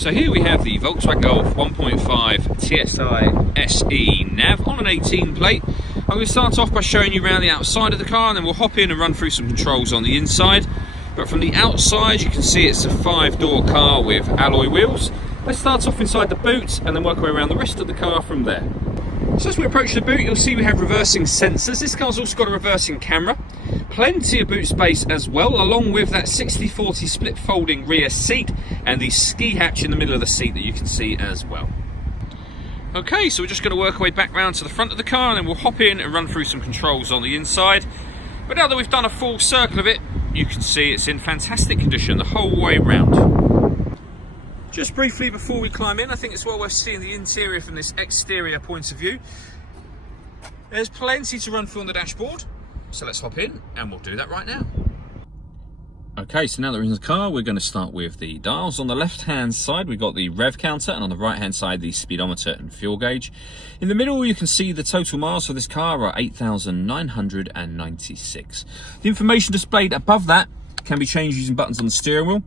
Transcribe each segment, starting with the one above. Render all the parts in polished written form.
So here we have the Volkswagen Golf 1.5 TSI SE nav on an 18 plate. I'm going to start off by showing you around the outside of the car, and then we'll hop in and run through some controls on the inside. But from the outside you can see it's a 5-door car with alloy wheels. Let's start off inside the boot and then work our way around the rest of the car from there. So as we approach the boot, you'll see we have reversing sensors. This car's also got a reversing camera. Plenty of boot space as well, along with that 60/40 split folding rear seat and the ski hatch in the middle of the seat that you can see as well. Okay, so we're just going to work our way back round to the front of the car, and then we'll hop in and run through some controls on the inside. But now that we've done a full circle of it, you can see it's in fantastic condition the whole way round. Just briefly before we climb in, I think it's well worth seeing the interior from this exterior point of view. There's plenty to run through on the dashboard, so let's hop in and we'll do that right now. Okay, so now that we're in the car, we're going to start with the dials. On the left hand side we've got the rev counter, and on the right hand side the speedometer and fuel gauge. In the middle you can see the total miles for this car are 8,996. The information displayed above that can be changed using buttons on the steering wheel.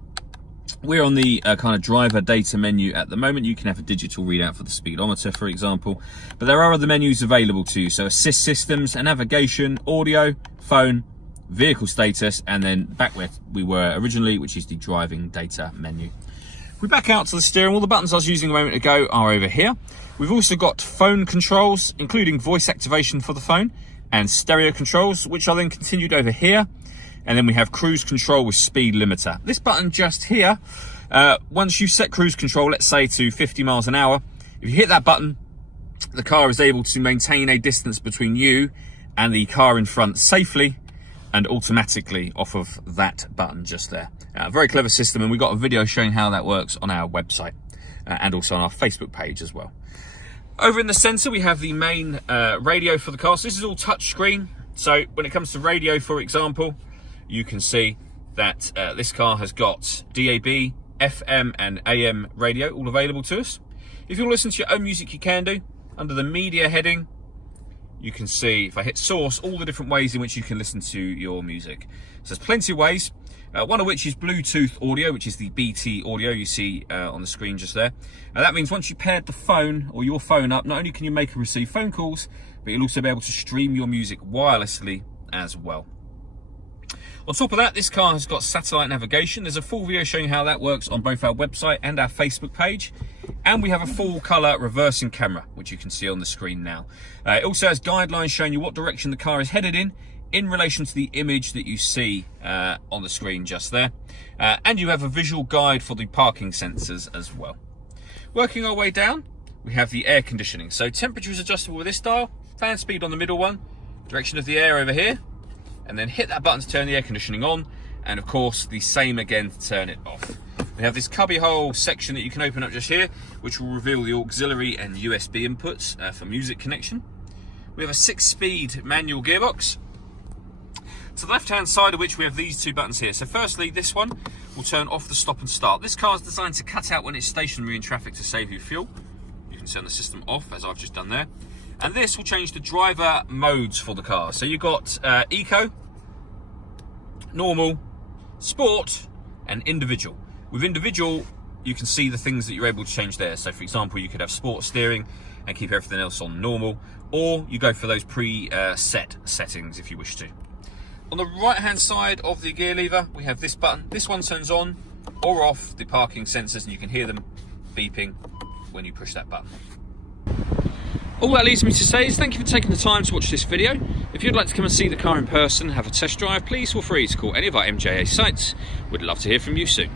We're on the kind of driver data menu at the moment. You can have a digital readout for the speedometer, for example, but there are other menus available to you. So assist systems, and navigation, audio, phone, vehicle status, and then back where we were originally, which is the driving data menu. If we back out to the steering wheel, the buttons I was using a moment ago are over here. We've also got phone controls, including voice activation for the phone, and stereo controls, which are then continued over here. And then we have cruise control with speed limiter. This button just here, once you set cruise control, let's say to 50 miles an hour, if you hit that button, the car is able to maintain a distance between you and the car in front safely and automatically off of that button just there. Very clever system, and we've got a video showing how that works on our website and also on our Facebook page as well. Over in the centre we have the main radio for the car. So this is all touch screen. So when it comes to radio, for example, you can see that this car has got DAB, FM and AM radio all available to us. If you want to listen to your own music, you can do. Under the media heading, you can see, if I hit source, all the different ways in which you can listen to your music. So there's plenty of ways, one of which is Bluetooth audio, which is the BT audio you see on the screen just there. That means once you paired the phone or your phone up, not only can you make and receive phone calls, but you'll also be able to stream your music wirelessly as well. On top of that, this car has got satellite navigation. There's a full video showing how that works on both our website and our Facebook page. And we have a full colour reversing camera, which you can see on the screen now. It also has guidelines showing you what direction the car is headed in relation to the image that you see on the screen just there. And you have a visual guide for the parking sensors as well. Working our way down, we have the air conditioning. So temperature is adjustable with this dial, fan speed on the middle one, direction of the air over here, and then hit that button to turn the air conditioning on, and of course the same again to turn it off. We have this cubby hole section that you can open up just here, which will reveal the auxiliary and USB inputs for music connection. We have a 6-speed manual gearbox, to the left hand side of which we have these two buttons here. So firstly, this one will turn off the stop and start. This car is designed to cut out when it's stationary in traffic to save you fuel. You can turn the system off, as I've just done there. And this will change the driver modes for the car. So you've got Eco, Normal, Sport, and Individual. With Individual, you can see the things that you're able to change there. So for example, you could have Sport steering and keep everything else on Normal, or you go for those pre-set settings if you wish to. On the right hand side of the gear lever, we have this button. This one turns on or off the parking sensors, and you can hear them beeping when you push that button. All that leaves me to say is thank you for taking the time to watch this video. If you'd like to come and see the car in person, have a test drive, please feel free to call any of our MJA sites. We'd love to hear from you soon.